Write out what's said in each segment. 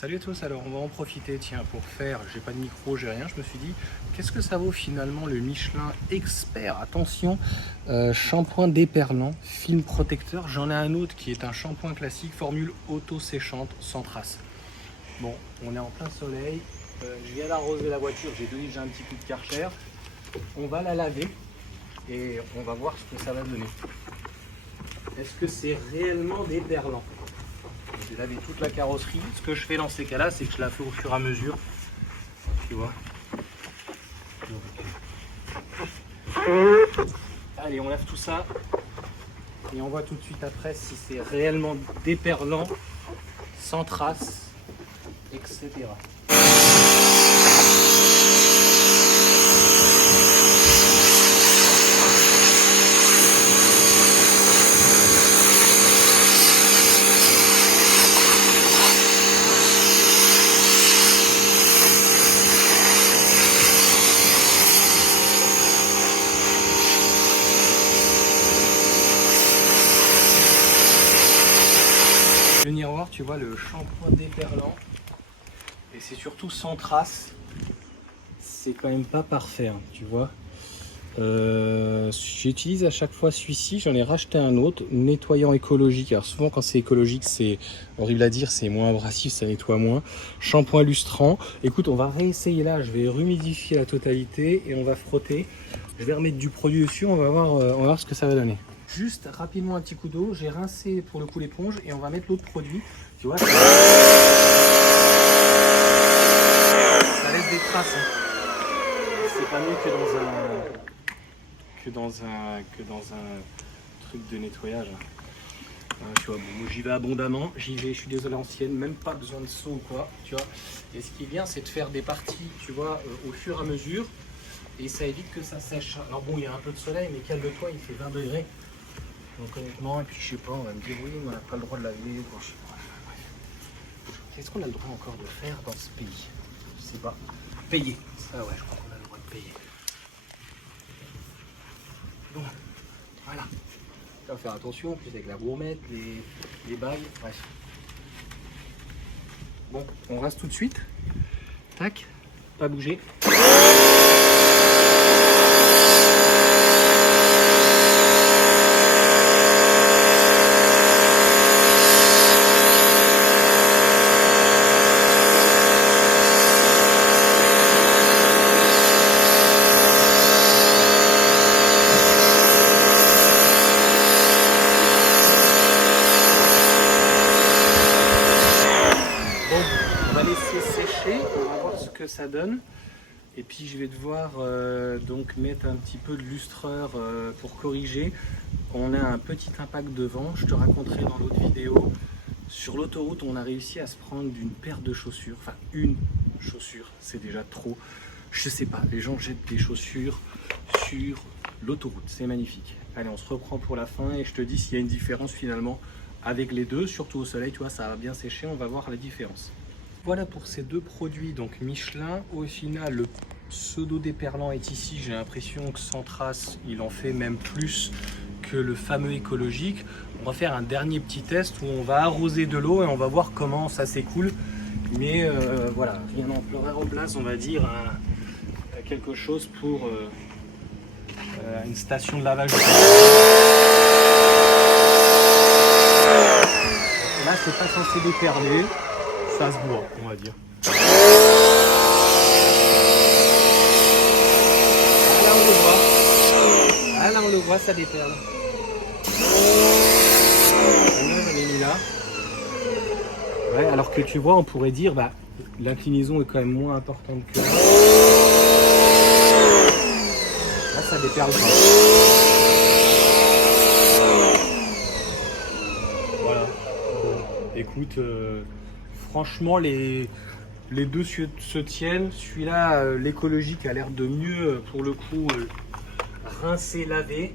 Salut à tous, alors on va en profiter, tiens, pour faire, j'ai pas de micro, j'ai rien, je me suis dit, qu'est-ce que ça vaut finalement le Michelin Expert, attention, shampoing déperlant, film protecteur, j'en ai un autre qui est un shampoing classique, formule auto-séchante, sans trace. Bon, on est en plein soleil, je viens d'arroser la voiture, j'ai donné déjà un petit coup de Karcher, on va la laver et on va voir ce que ça va donner. Est-ce que c'est réellement déperlant? J'ai lavé toute la carrosserie. Ce que je fais dans ces cas-là, c'est que je la fais au fur et à mesure. Tu vois. Allez, on lave tout ça. Et on voit tout de suite après si c'est réellement déperlant, sans trace, etc. Venir voir, tu vois, le shampoing déperlant, et c'est surtout sans trace, c'est quand même pas parfait, hein, tu vois. J'utilise à chaque fois celui-ci, j'en ai racheté un autre, nettoyant écologique. Alors souvent quand c'est écologique, c'est horrible à dire, c'est moins abrasif, ça nettoie moins. Shampoing lustrant. Écoute, on va réessayer là, je vais rehumidifier la totalité et on va frotter. Je vais remettre du produit dessus, on va voir ce que ça va donner. Juste rapidement un petit coup d'eau, j'ai rincé pour le coup l'éponge et on va mettre l'autre produit. Tu vois, ça laisse des traces. Hein. C'est pas mieux que dans un truc de nettoyage. Tu vois, bon, j'y vais abondamment, j'y vais, je suis désolé ancienne, même pas besoin de seau ou quoi, tu vois. Et ce qui est bien, c'est de faire des parties, tu vois, au fur et à mesure, et ça évite que ça sèche. Alors bon, il y a un peu de soleil, mais calme-toi, il fait 20 degrés. Donc honnêtement, et puis je sais pas, on va me dire oui, mais on n'a pas le droit de laver. Bon, je sais pas, bref. Qu'est-ce qu'on a le droit encore de faire dans ce pays? Je sais pas. Payer. Ça ouais, je crois qu'on a le droit de payer. Bon, voilà. On va faire attention, plus avec la gourmette, les bagues, bref. Bon, on rase tout de suite. Tac, pas bouger. On va laisser sécher, on va voir ce que ça donne. Et puis je vais devoir donc mettre un petit peu de lustreur pour corriger. On a un petit impact de vent, je te raconterai dans l'autre vidéo. Sur l'autoroute, on a réussi à se prendre d'une paire de chaussures, enfin une chaussure, c'est déjà trop. Je sais pas, les gens jettent des chaussures sur l'autoroute, c'est magnifique. Allez, on se reprend pour la fin et je te dis s'il y a une différence finalement avec les deux, surtout au soleil, tu vois, ça va bien sécher, on va voir la différence. Voilà pour ces deux produits, donc Michelin. Au final, le pseudo déperlant est ici. J'ai l'impression que sans trace, il en fait même plus que le fameux écologique. On va faire un dernier petit test où on va arroser de l'eau et on va voir comment ça s'écoule. Mais voilà, rien n'en pleurer en place, on va dire quelque chose pour une station de lavage. Là, c'est pas censé déperler. Ça se voit, on va dire. Ah, là on le voit. Ah là on le voit, ça déperle. Là j'en ai mis là. Ouais, alors que tu vois, on pourrait dire, bah, l'inclinaison est quand même moins importante que là. Là ça déperle pas. Voilà. Bon, écoute. Franchement, les deux se tiennent. Celui-là, l'écologique a l'air de mieux, pour le coup, rincer, laver.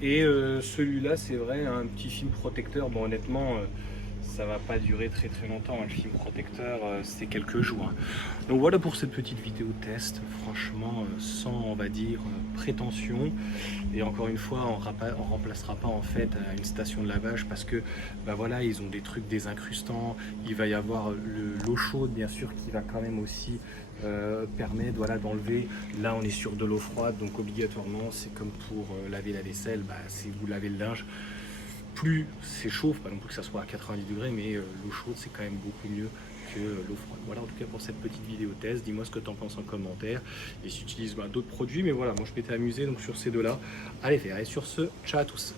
Et celui-là, c'est vrai, un petit film protecteur. Bon, honnêtement, ça va pas durer très très longtemps, le film protecteur c'est quelques jours. Hein. Donc voilà pour cette petite vidéo test, franchement sans on va dire prétention, et encore une fois on remplacera pas en fait une station de lavage parce que bah voilà, ils ont des trucs désincrustants, il va y avoir l'eau chaude bien sûr qui va quand même aussi permettre voilà, d'enlever. Là on est sur de l'eau froide, donc obligatoirement c'est comme pour laver la vaisselle, bah, si vous lavez le linge, plus c'est chaud, pas non plus que ça soit à 90 degrés, mais l'eau chaude c'est quand même beaucoup mieux que l'eau froide. Voilà en tout cas pour cette petite vidéo test, dis-moi ce que tu en penses en commentaire et si tu utilises d'autres produits, mais voilà, moi je m'étais amusé donc sur ces deux là, allez faire, et sur ce, ciao à tous.